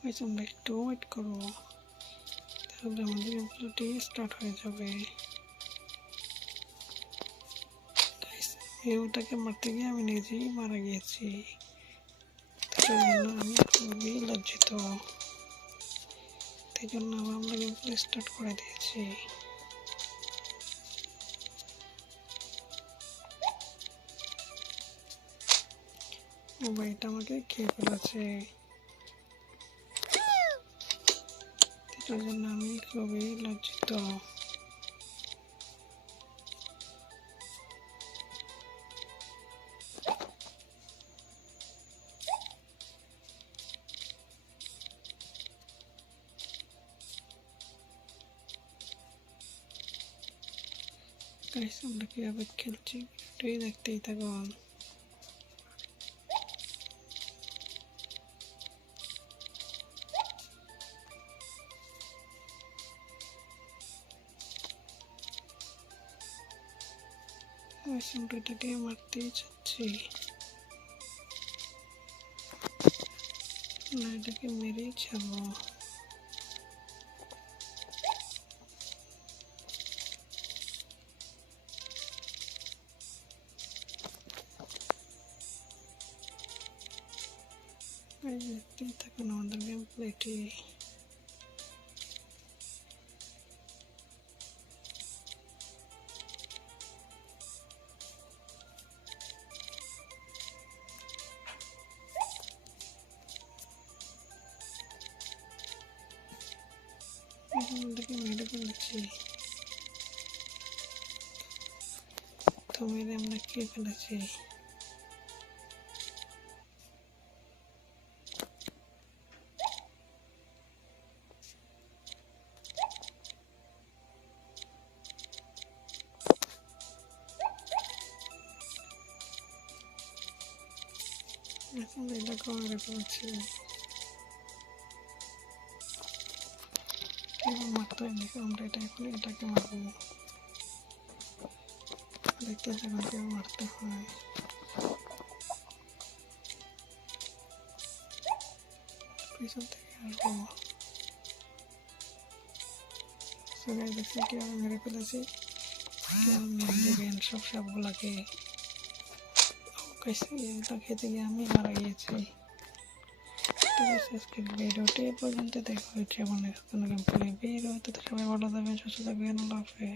গাইস আমরা একটু ওয়েট করবো, তাহলে আমাদের গেমপ্লেটি স্টার্ট হয়ে যাবে। ওটাকে মারতে গিয়ে আমি নিজেই মারা গিয়েছি, তার জন্য আমি খুবই লজ্জিত। তাই জন্য আমরা গেমপ্লে স্টার্ট করে দিয়েছি। এটা আমাকে খেয়ে ফেলেছে, তার জন্য আমি খুবই লজ্জিত। গাইস আমরা কিভাবে খেলছি এটাই দেখতেই থাকুন। আমরা এটাকে মারতেই চাচ্ছি না, এটাকে মেরেই ছাড়বো। দেখতেই থাকুন আমাদের গেম প্লেটি। আমাদেরকে মেরে ফেলেছি, তো মেরে আমরা খেয়ে ফেলেছি। এখন এটাকে মেরে ফেলেছি, মারতে হয় দেখো। আমরা এটা এখন এটাকে মারবো, দেখতে থাকুন কেউ মারতে হয়। পিছন থেকে আসবো, সবাই দেখছি কীভাবে মেরে ফেলেছি। মেরে দেবেন সব সাপগুলাকে। এটা খেতে গিয়ে আমি মারা গিয়েছি। আজকের ভিডিওটি এ পর্যন্ত, দেখা হচ্ছে এমন কোনো গেম প্লে ভিডিও। তো সবাই ভালো থাকবেন, সুস্থ থাকবেন, আল্লাহ হাফেজ।